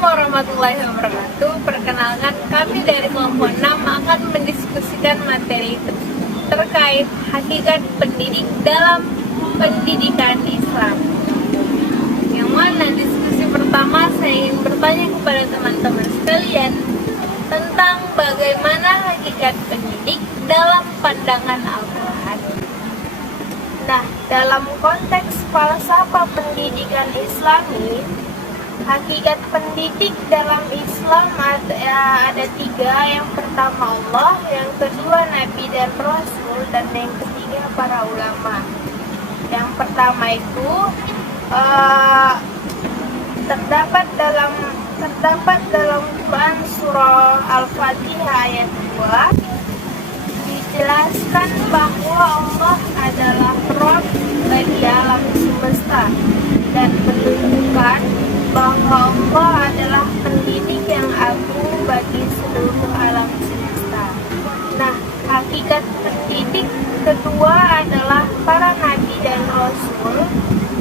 warahmatullahi wabarakatuh. Perkenalkan, kami dari kelompok 6 akan mendiskusikan materi terkait hakikat pendidik dalam pendidikan Islam. Yang mana diskusi pertama saya ingin bertanya kepada teman-teman sekalian tentang bagaimana hakikat pendidik dalam pandangan Al-Quran. Nah, dalam konteks falsafah pendidikan Islami, hakikat pendidik dalam Islam ada tiga. Yang pertama Allah, yang kedua Nabi dan Rasul, dan yang ketiga para ulama. Yang pertama itu terdapat dalam Quran surah Al-Fatihah ayat 2, dijelaskan bahwa Allah adalah Rabb bagi alam semesta dan menunjukkan bahwa Allah adalah pendidik yang agung bagi seluruh alam semesta. Nah, hakikat pendidik kedua adalah para nabi dan rasul.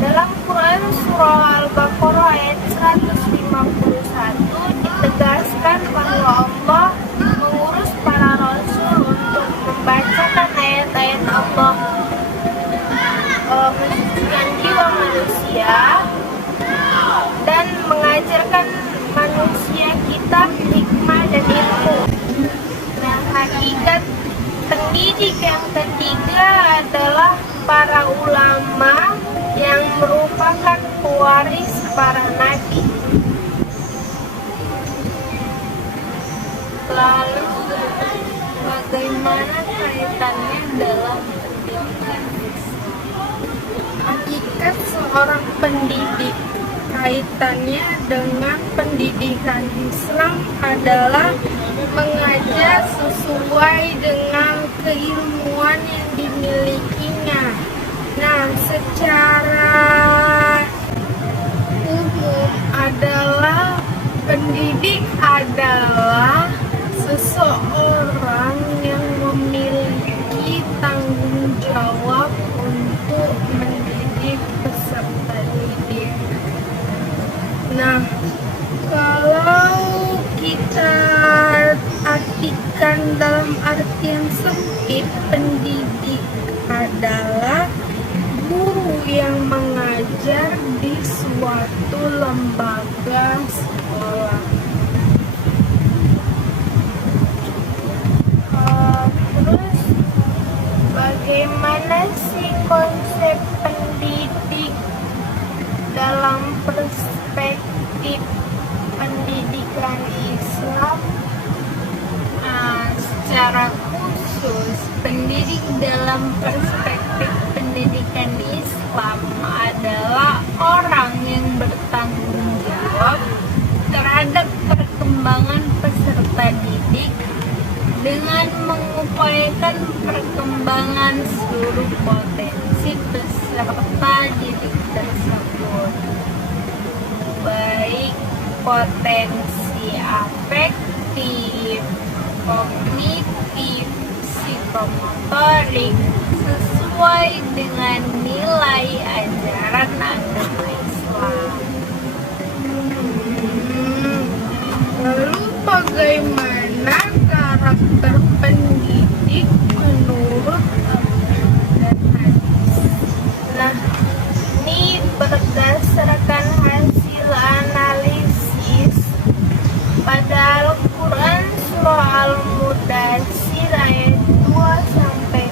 Dalam Quran surah Al-Baqarah ayat 151 ditegaskan bahwa Allah mengurus para rasul untuk membacakan ayat-ayat Allah, mensucikan jiwa manusia, dan mengajarkan manusia kitab, hikmah, dan ilmu. Nah, hakikat pendidik yang ketiga adalah para ulama yang merupakan pewaris para nabi. Lalu, bagaimana kaitannya dalam pendidikan Islam? Hakikat seorang pendidik kaitannya dengan pendidikan Islam adalah mengajar sesuai dengan keilmuan yang dimilikinya. Nah, secara umum adalah pendidik adalah seseorang yang memiliki tanggung jawab untuk mendidik peserta didik. Nah, kalau kita artikan dalam artian sempit, pendidik adalah guru yang mengajar di suatu lembaga sekolah. Terus, bagaimana sih konsep pendidik dalam perspektif pendidikan Islam? Secara khusus, pendidik dalam perspektif pendidikan Islam adalah orang yang bertanggung jawab terhadap perkembangan peserta didik dengan mengupayakan perkembangan seluruh potensi peserta didik tersebut, baik potensi afektif, kognitif, psikomotorik, sesuai dengan nilai ajaran agama Islam. Lalu bagaimana karakter pendidik menurut Al-Quran dan hadis? Nah, ini berdasarkan hasil analisis pada Al-Quran surah Al-Mudaththir ayat 2-7,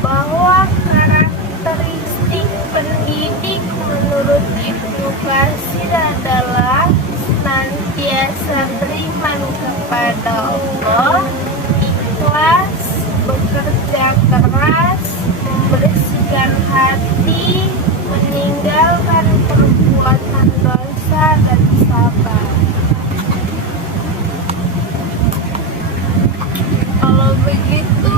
bahwa karakteristik pendidik menurut Ibnu Katsir adalah senantiasa beriman kepada Allah, ikhlas, bekerja keras, membersihkan hati, meninggalkan perbuatan dosa, dan sabar. Kalau begitu,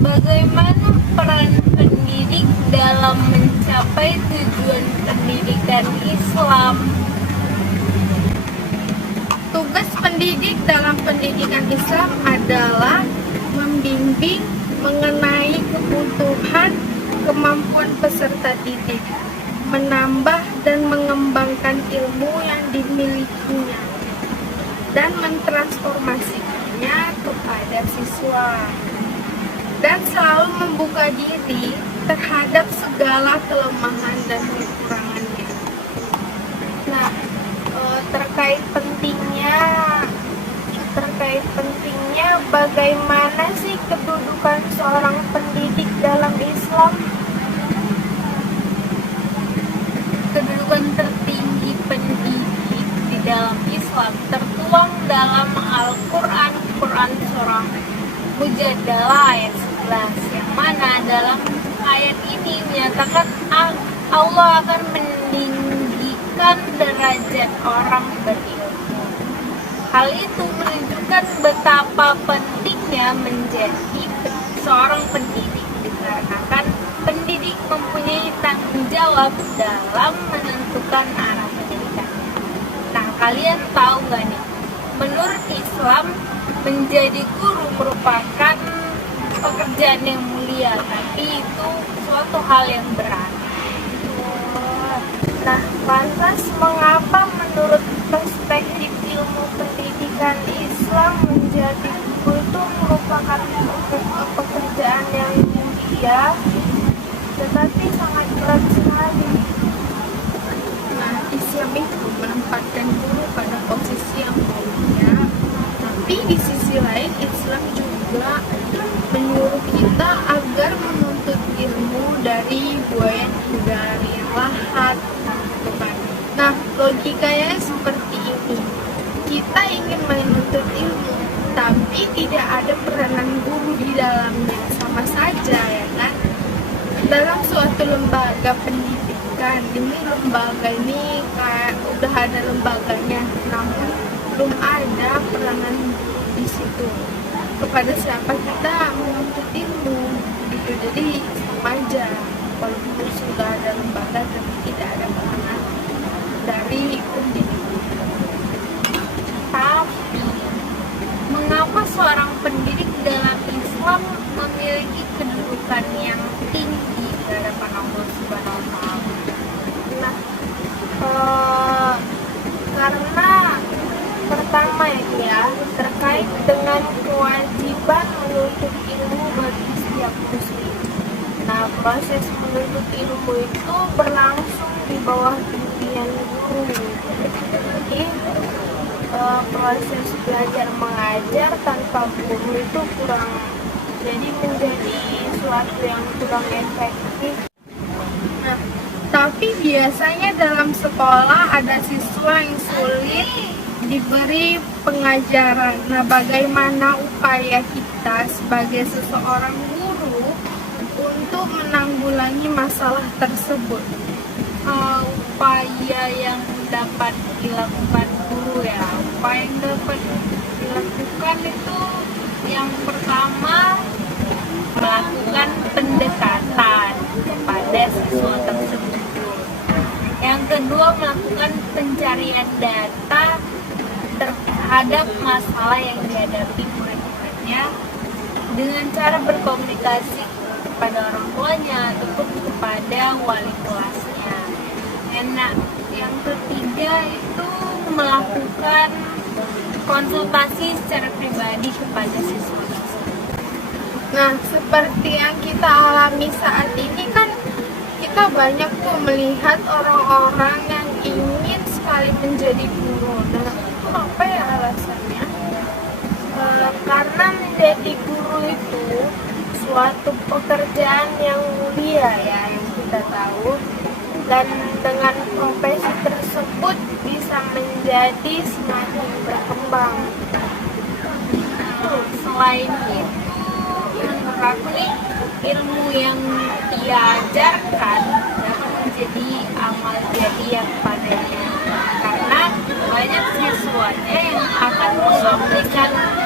bagaimana peran pendidik dalam mencapai tujuan pendidikan Islam? Tugas pendidik dalam pendidikan Islam adalah membimbing mengenai kebutuhan, kemampuan peserta didik, menambah dan mengembangkan ilmu yang dimilikinya, dan mentransformasikannya kepada siswa, dan selalu membuka diri terhadap segala kelemahan dan kekurangannya. Nah, terkait pentingnya bagaimana sih kedudukan seorang pendidik dalam Islam? Kedudukan tertinggi pendidik di dalam Islam tertuang dalam Al-Quran, Quran surah Mujadalah ayat 11, yang mana dalam ayat ini menyatakan Allah akan meninggikan derajat orang berilmu. Hal itu menunjukkan betapa pentingnya menjadi seorang pendidik, dikarenakan pendidik mempunyai tanggung jawab dalam menentukan arah pendidikan. Nah, kalian tahu nggak nih, menurut Islam menjadi guru merupakan pekerjaan yang mulia, tapi itu suatu hal yang berat. Nah, lantas mengapa menurut perspektif ilmu pendidikan Islam menjadi guru itu merupakan pekerjaan yang mulia, tetapi sangat berat sekali? Nah, Islam itu menempatkan guru pada posisi yang mulia, tapi di sisi lain Islam juga menyuruh kita agar menuntut ilmu dari buaya dari lahat. Nah, logikanya seperti ini. Kita ingin menuntut ilmu, tapi tidak ada peranan guru di dalamnya, sama saja ya kan? Dalam suatu lembaga pendidikan, lembaga ini kayak udah ada lembaganya, namun belum ada peranan di situ. Kepada siapa kita menuntut ilmu gitu. Jadi sama aja, walaupun sudah ada lembaga tapi tidak ada peranan dari pendidik. Tapi mengapa seorang pendidik dalam Islam memiliki kedudukan yang tinggi di hadapan Allah Subhanahu wa Ta'ala? Nah, karena pertama ya, terkait dengan kewajiban menuntut ilmu bagi setiap muslim. Nah, proses menuntut ilmu itu berlangsung di bawah bimbingan guru. Jadi proses belajar mengajar tanpa guru itu menjadi suatu yang kurang efektif. Nah, tapi biasanya dalam sekolah ada siswa yang sulit diberi pengajaran. Nah, bagaimana upaya kita sebagai seseorang guru untuk menanggulangi masalah tersebut? Upaya yang dapat dilakukan guru ya, upaya yang dapat dilakukan itu yang pertama melakukan pendekatan kepada siswa tersebut. Yang kedua melakukan pencarian data terhadap masalah yang dihadapi murid-muridnya dengan cara berkomunikasi kepada orang tuanya ataupun kepada wali kelasnya. Yang ketiga itu melakukan konsultasi secara pribadi kepada siswa. Nah, seperti yang kita alami saat ini kan kita banyak tuh melihat orang-orang yang ingin sekali menjadi guru. Nah, itu apa ya alasannya? Karena menjadi guru itu suatu pekerjaan yang mulia ya, yang kita tahu, dan dengan profesi tersebut bisa menjadi semakin berkembang. Selain itu, menurut aku nih, ilmu yang ia ajarkan dapat menjadi amal jariah padanya, karena banyak siswanya yang akan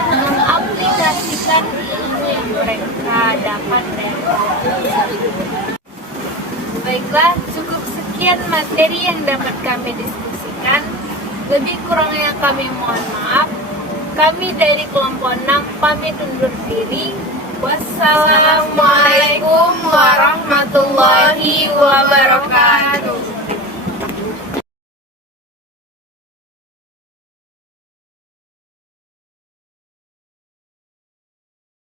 mengaplikasikan ilmu yang mereka dapat dari guru. Baiklah, cukup sekian materi yang dapat kami diskusikan. Lebih kurangnya kami mohon maaf. Kami dari kelompok 6 pamit undur diri. Wassalamualaikum warahmatullahi wabarakatuh.